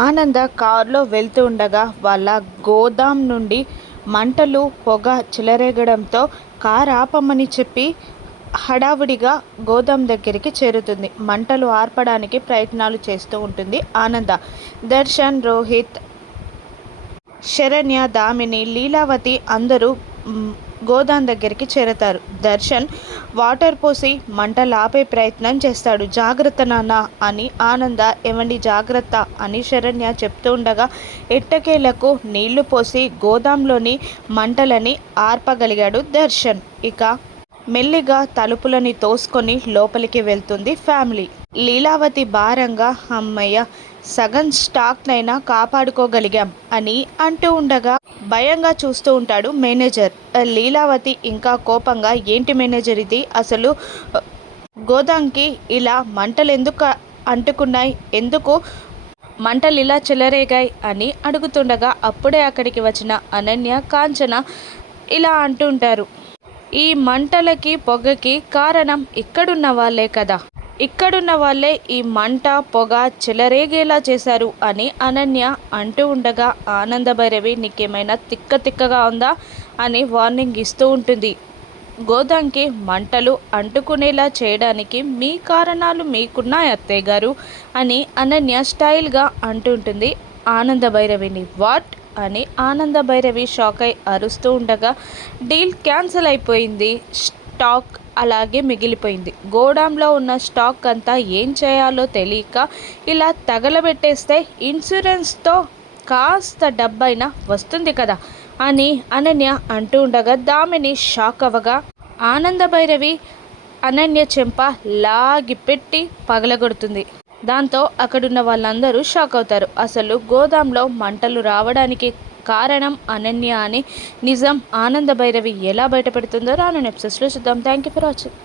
ఆనంద కారులో వెళ్తూ ఉండగా వాళ్ళ గోదాం నుండి మంటలు పొగ చెలరేగడంతో కారు ఆపమని చెప్పి హడావుడిగా గోదాం దగ్గరికి చేరుతుంది. మంటలు ఆర్పడానికి ప్రయత్నాలు చేస్తూ ఉంటుంది ఆనంద. దర్శన్, రోహిత్, శరణ్య, దామిని, లీలావతి అందరూ గోదాం దగ్గరికి చేరతారు. దర్శన్ వాటర్ పోసి మంటలు ఆపే ప్రయత్నం చేస్తాడు. జాగ్రత్త నాన్న అని ఆనంద ఏమండి జాగ్రత్త అని శరణ్య చెప్తూ ఉండగా ఎట్టకేలకు నీళ్లు పోసి గోదాంలోని మంటలని ఆర్పగలిగాడు దర్శన్. ఇక మెల్లిగా తలుపులని తోసుకొని లోపలికి వెళ్తుంది ఫ్యామిలీ. లీలావతి భారంగా అమ్మయ్య సగం స్టాక్నైనా కాపాడుకోగలిగాం అని అంటూ ఉండగా భయంగా చూస్తూ ఉంటాడు మేనేజర్. లీలావతి ఇంకా కోపంగా ఏంటి మేనేజర్ ఇది, అసలు గోదాంకి ఇలా మంటలు ఎందుకు అంటుకున్నాయి, ఎందుకు మంటలు ఇలా చెలరేగాయి అని అడుగుతుండగా అప్పుడే అక్కడికి వచ్చిన అనన్య, కాంచన ఇలా అంటుంటారు. ఈ మంటలకి పొగకి కారణం ఇక్కడున్న వాళ్ళే కదా, ఇక్కడున్న వాళ్ళే ఈ మంట పొగ చెలరేగేలా చేశారు అని అనన్య అంటూ ఉండగా ఆనందభైరవి నీకేమైనా తిక్కగా ఉందా అని వార్నింగ్ ఇస్తూ ఉంటుంది. గోదాంకి మంటలు అంటుకునేలా చేయడానికి మీ కారణాలు మీకున్నాయి అత్తయ్య గారు అని అనన్య స్టైల్గా అంటుంటుంది ఆనందభైరవిని. వాట్ అని ఆనందభైరవి షాక్ అయి అరుస్తూ ఉండగా డీల్ క్యాన్సిల్ అయిపోయింది, స్టాక్ అలాగే మిగిలిపోయింది. గోడాంలో ఉన్న స్టాక్ అంతా ఏం చేయాలో తెలియక ఇలా తగలబెట్టేస్తే ఇన్సూరెన్స్తో కాస్త డబ్బైనా వస్తుంది కదా అని అనన్య అంటూ ఉండగా దామిని షాక్ అవ్వగా ఆనందభైరవి అనన్య చెంప లాగి పెట్టి పగలగొడుతుంది. దాంతో అక్కడున్న వాళ్ళందరూ షాక్ అవుతారు. అసలు గోదాంలో మంటలు రావడానికి కారణం అనన్య అని నిజం ఆనందభైరవి ఎలా బయటపెడుతుందో రానున్న ఎపిసోడ్స్లో చూద్దాం. Thank you for watching.